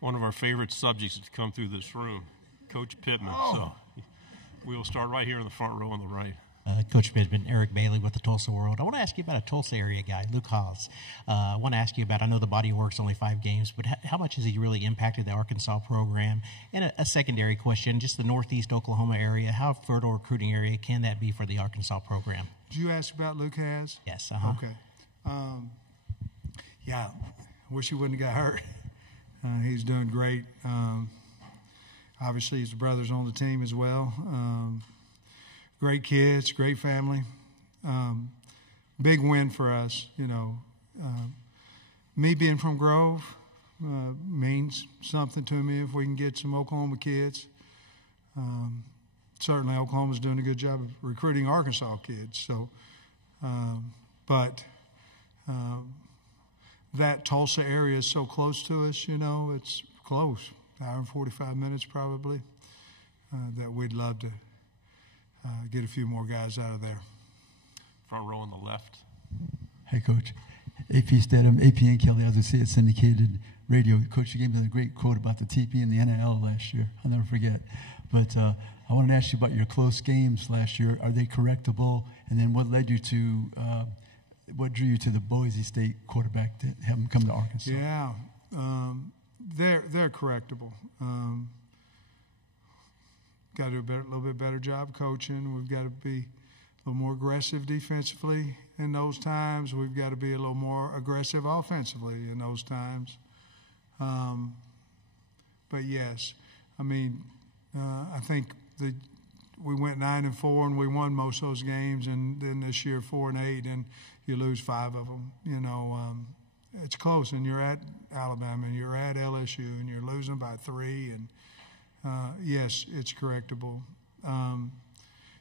one of our favorite subjects to come through this room, Coach Pittman. Oh. So we will start right here in the front row on the right. Coach Pittman, Eric Bailey with the Tulsa World. I want to ask you about a Tulsa area guy, Luke Haas. I want to ask you about, I know the body work's only 5 games, but how much has he really impacted the Arkansas program? And a secondary question, just the northeast Oklahoma area, how fertile recruiting area can that be for the Arkansas program? Did you ask about Luke Haas? Yes. Okay. Yeah, wish he wouldn't have got hurt. He's doing great. Obviously, his brother's on the team as well. Great kids, great family. Big win for us, you know. Me being from Grove means something to me if we can get some Oklahoma kids. Certainly Oklahoma's doing a good job of recruiting Arkansas kids. So, but that Tulsa area is so close to us, you know, it's close, hour and 45 minutes probably, that we'd love to get a few more guys out of there. Front row on the left. Hey, Coach. AP Stedham, AP and Kelly, as I say, it's syndicated radio. Coach, you gave me a great quote about the TP and the NIL last year. I'll never forget. But I wanted to ask you about your close games last year. Are they correctable? And then what led you to, what drew you to the Boise State quarterback to have him come to Arkansas? Yeah, they're correctable. Got to do a little bit better job coaching. We've got to be a little more aggressive defensively in those times. We've got to be a little more aggressive offensively in those times. But yes, I mean, I think we went 9-4 and we won most of those games, and then this year 4-8, and you lose 5 of them. You know, it's close, and you're at Alabama, and you're at LSU, and you're losing by 3, and yes, it's correctable.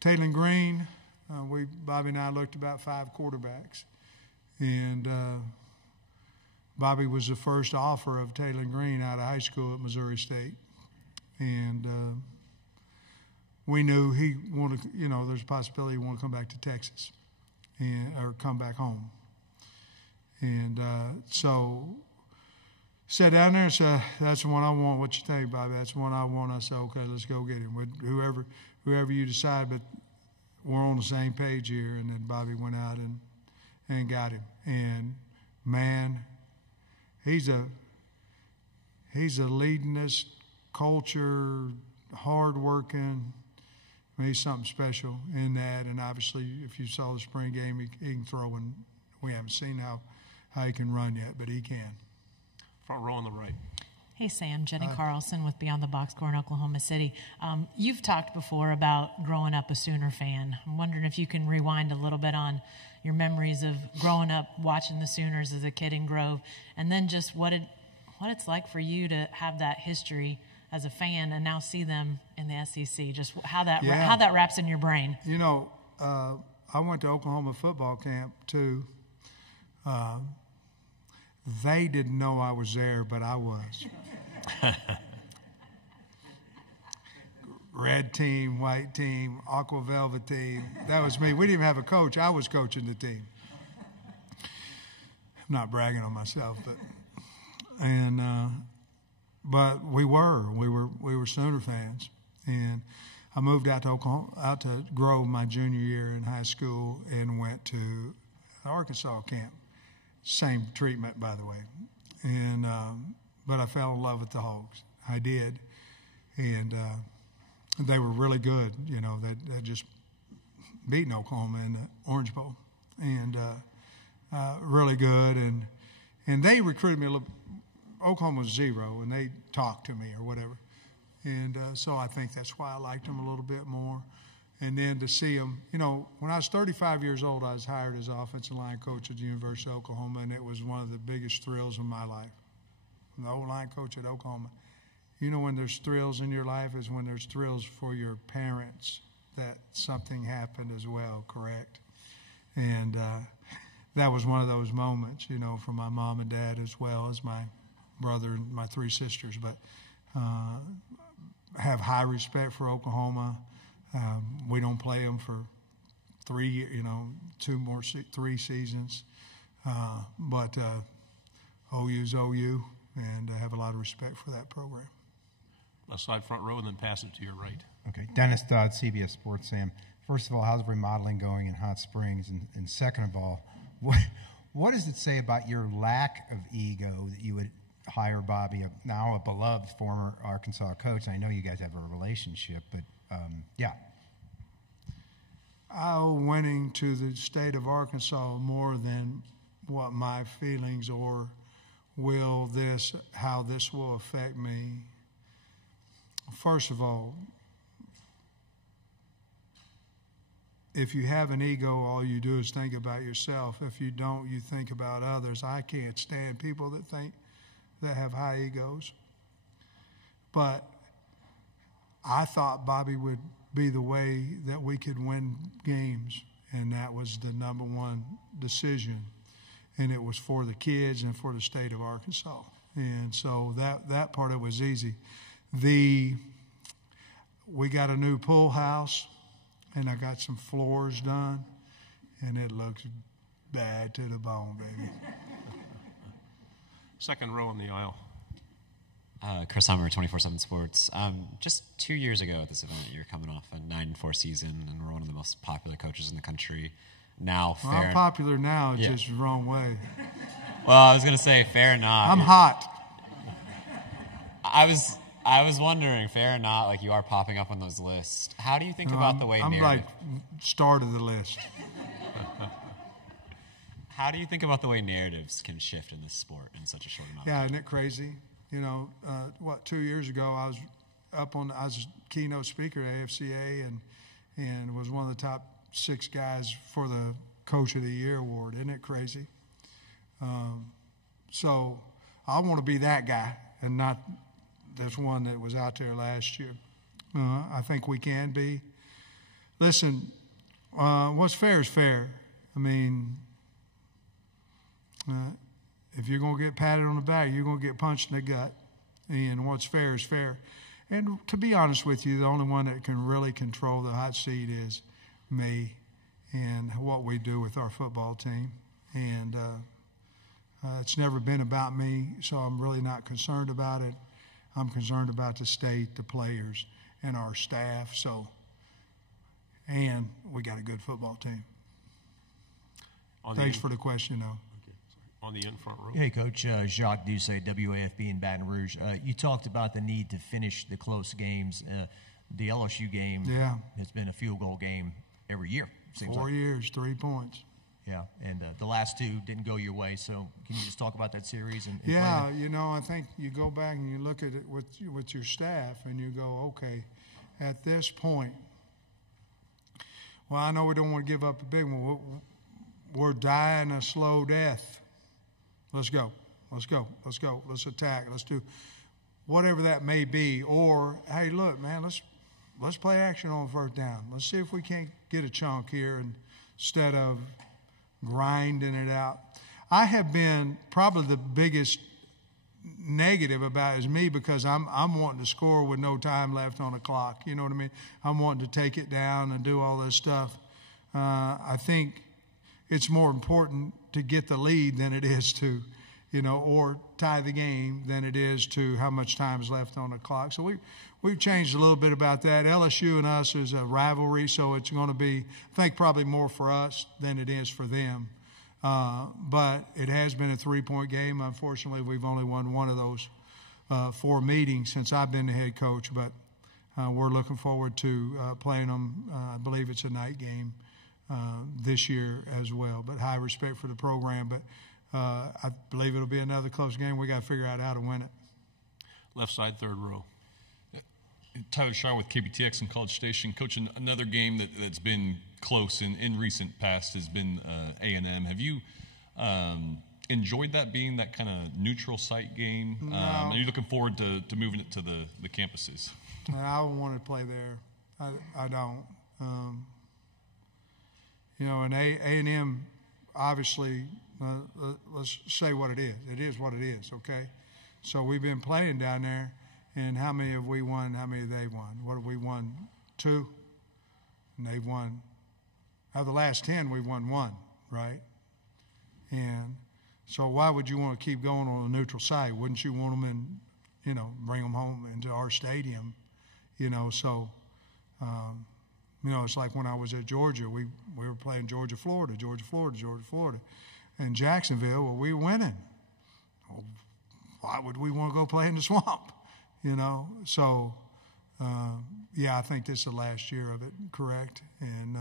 Taylor Green, Bobby and I looked about 5 quarterbacks, and Bobby was the first offer of Taylor Green out of high school at Missouri State, and we knew he wanted, you know, there's a possibility he wanted to come back to Texas or come back home. And so sat down there and said, that's the one I want. What you think, Bobby? That's the one I want. I said, okay, let's go get him. Whoever you decide, but we're on the same page here. And then Bobby went out and got him. And, man, he's a leadingest, culture, hard-working. I mean, he's something special in that. And obviously, if you saw the spring game, he can throw, and we haven't seen how he can run yet, but he can. Front row on the right. Hey, Sam. Jenny Carlson with Beyond the Box Score in Oklahoma City. You've talked before about growing up a Sooner fan. I'm wondering if you can rewind a little bit on your memories of growing up watching the Sooners as a kid in Grove, and then just what it's like for you to have that history as a fan and now see them in the SEC, just how that wraps in your brain. You know, I went to Oklahoma football camp, too. They didn't know I was there, but I was. Red team, white team, aqua velvet team. That was me. We didn't even have a coach. I was coaching the team. I'm not bragging on myself, but we were Sooner fans. And I moved out to Grove my junior year in high school and went to Arkansas camp. Same treatment, by the way. And but I fell in love with the Hogs. I did. And they were really good. You know, they just beaten Oklahoma in the Orange Bowl. And really good. And they recruited me a little. Oklahoma was 0, and they talked to me or whatever. And so I think that's why I liked them a little bit more. And then to see them, you know, when I was 35 years old, I was hired as offensive line coach at the University of Oklahoma, and it was one of the biggest thrills of my life. I'm the O-line coach at Oklahoma. You know, when there's thrills in your life is when there's thrills for your parents that something happened as well, correct? And that was one of those moments, you know, for my mom and dad as well as my brother and my 3 sisters. But have high respect for Oklahoma. We don't play them for 3 seasons. But OU's OU, and I have a lot of respect for that program. Left side, front row, and then pass it to your right. Okay, Dennis Dodd, CBS Sports. Sam, first of all, how's remodeling going in Hot Springs? And second of all, what does it say about your lack of ego that you would hire Bobby, now a beloved former Arkansas coach? I know you guys have a relationship, but yeah. I owe winning to the state of Arkansas more than what my feelings or how this will affect me. First of all, if you have an ego, all you do is think about yourself. If you don't, you think about others. I can't stand people that have high egos. But I thought Bobby would be the way that we could win games, and that was the number one decision. And it was for the kids and for the state of Arkansas. And so that part of it was easy. We got a new pool house, and I got some floors done, and it looks bad to the bone, baby. Second row in the aisle. Chris Hummer, 24/7 Sports. Just 2 years ago at this event, you're coming off a 9-4 season, and we're one of the most popular coaches in the country. Now, well, I'm popular now, yeah. Just the wrong way. Well, I was going to say, fair or not. I'm hot. I was wondering, fair or not, like you are popping up on those lists. How do you think about the way I'm like start of the list. How do you think about the way narratives can shift in this sport in such a short amount of time? Yeah, isn't it crazy? You know, 2 years ago, I was a keynote speaker at AFCA and was one of the top 6 guys for the Coach of the Year award. Isn't it crazy? So I want to be that guy and not this one that was out there last year. I think we can be. Listen, what's fair is fair. I mean, if you're going to get patted on the back, you're going to get punched in the gut. And what's fair is fair. And to be honest with you, the only one that can really control the hot seat is me and what we do with our football team. And it's never been about me, so I'm really not concerned about it. I'm concerned about the state, the players, and our staff. And we got a good football team. Thanks for the question, though. On the in front row. Hey, Coach. Jacques Doucet, WAFB in Baton Rouge. You talked about the need to finish the close games. The LSU game has been a field goal game every year. 4 years, 3 points. Yeah, and the last 2 didn't go your way. So can you just talk about that series? Yeah, you know, I think you go back and you look at it with your staff and you go, okay, at this point, well, I know we don't want to give up a big one. We're dying a slow death. Let's go. Let's go. Let's go. Let's attack. Let's do whatever that may be. Or, hey, look, man, let's play action on first down. Let's see if we can't get a chunk here instead of grinding it out. I have been probably the biggest negative about it is me because I'm wanting to score with no time left on the clock. You know what I mean? I'm wanting to take it down and do all this stuff. I think it's more important to get the lead than it is to, or tie the game than it is to how much time is left on the clock. So we've changed a little bit about that. LSU and us is a rivalry, so it's going to be, I think, probably more for us than it is for them. But it has been a 3-point game. Unfortunately, we've only won one of those 4 meetings since I've been the head coach. But we're looking forward to playing them. I believe it's a night game this year as well. But high respect for the program. But I believe it'll be another close game. We got to figure out how to win it. Left side, third row. Tyler Shaw with KBTX and College Station. Coach, another game that's been close in recent past has been A&M. Have you enjoyed that being that kind of neutral site game? No. Are you looking forward to moving it to the campuses? I don't want to play there. I don't. And A&M, obviously, let's say what it is. It is what it is, okay? So we've been playing down there, and how many have we won? How many have they won? What have we won? 2? And they've won. Out of the last 10, we've won 1, right? And So why would you want to keep going on a neutral site? Wouldn't you want them bring them home into our stadium? So, it's like when I was at Georgia, we were playing Georgia, Florida. And Jacksonville, well, we were winning. Well, why would we want to go play in the swamp? So, I think this is the last year of it, correct? And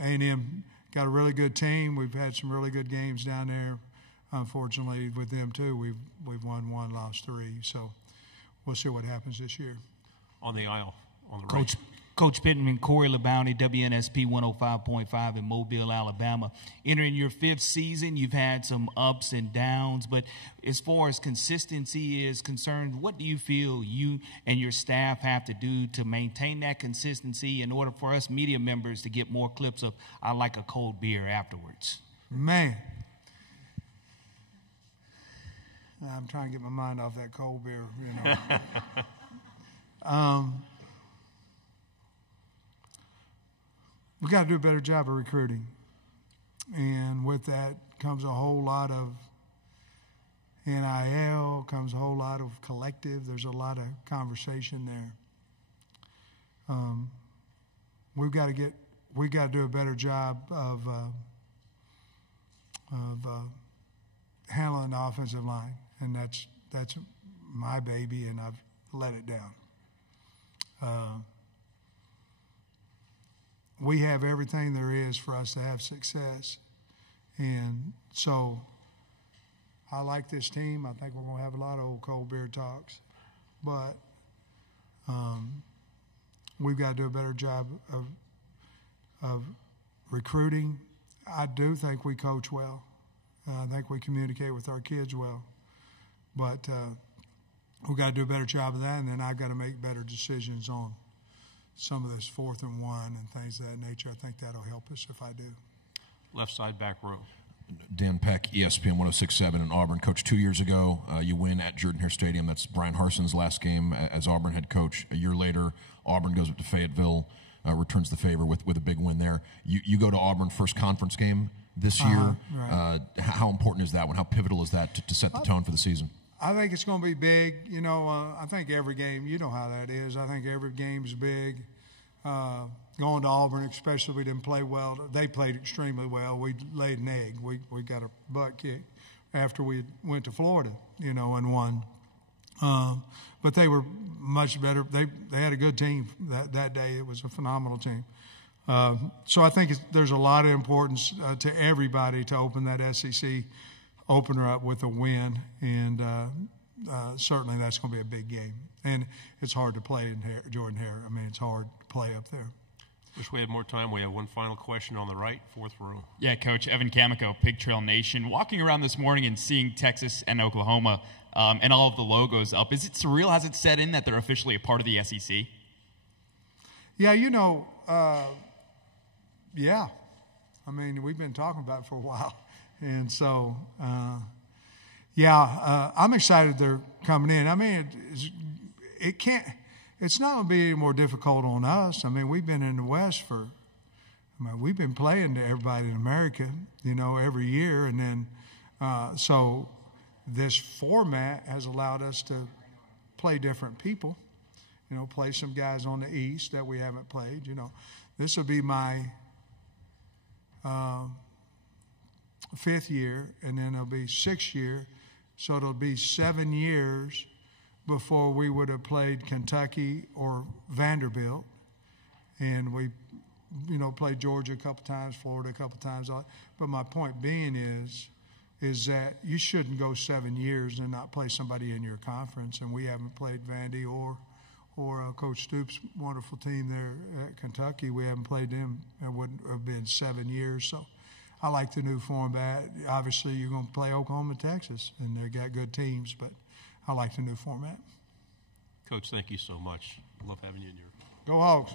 A&M got a really good team. We've had some really good games down there. Unfortunately, with them too, we've won 1, lost 3. So we'll see what happens this year. On the aisle, on the Coach, right. Coach Pittman, Corey LeBounty, WNSP 105.5 in Mobile, Alabama. Entering your 5th season, you've had some ups and downs, but as far as consistency is concerned, what do you feel you and your staff have to do to maintain that consistency in order for us media members to get more clips of "I like a cold beer" afterwards? Man. I'm trying to get my mind off that cold beer, We got to do a better job of recruiting. And with that comes a whole lot of NIL, comes a whole lot of collective. There's a lot of conversation there. We got to do a better job of handling the offensive line. And that's my baby, and I've let it down. We have everything there is for us to have success. And so I like this team. I think we're going to have a lot of old cold beer talks. But we've got to do a better job of recruiting. I do think we coach well. I think we communicate with our kids well. But we've got to do a better job of that, and then I've got to make better decisions on some of this 4th and 1 and things of that nature. I think that'll help us if I do. Left side, back row. Dan Peck, ESPN 106.7 in Auburn. Coach, 2 years ago, you win at Jordan-Hare Stadium. That's Brian Harson's last game as Auburn head coach. A year later, Auburn goes up to Fayetteville, returns the favor with a big win there. You go to Auburn, first conference game this year. Right. How important is that one? How pivotal is that to set the tone for the season? I think it's going to be big. I think every game, you know how that is. I think every game's big. Going to Auburn, especially, we didn't play well. They played extremely well. We laid an egg. We got a butt kick after we went to Florida, and won. But they were much better. They had a good team that day. It was a phenomenal team. So I think there's a lot of importance to everybody to open that SEC opener up with a win, and certainly that's going to be a big game. And it's hard to play in Jordan-Hare. I mean, it's hard to play up there. Wish we had more time. We have one final question on the right, 4th row. Yeah, Coach, Evan Camico, Pig Trail Nation. Walking around this morning and seeing Texas and Oklahoma and all of the logos up, is it surreal? Has it set in that they're officially a part of the SEC? Yeah, yeah. I mean, we've been talking about it for a while. And so, I'm excited they're coming in. I mean, it's not going to be any more difficult on us. I mean, we've been in the West we've been playing to everybody in America, every year. And then, so this format has allowed us to play different people, play some guys on the East that we haven't played. This will be my 5th year, and then it'll be 6th year. So it'll be 7 years before we would have played Kentucky or Vanderbilt. And we, played Georgia a couple times, Florida a couple times. But my point being is that you shouldn't go 7 years and not play somebody in your conference. And we haven't played Vandy or Coach Stoops' wonderful team there at Kentucky. We haven't played them. It wouldn't have been 7 years. So I like the new format. Obviously, you're going to play Oklahoma and Texas, and they got good teams, but I like the new format. Coach, thank you so much. Love having you in here. Go Hogs.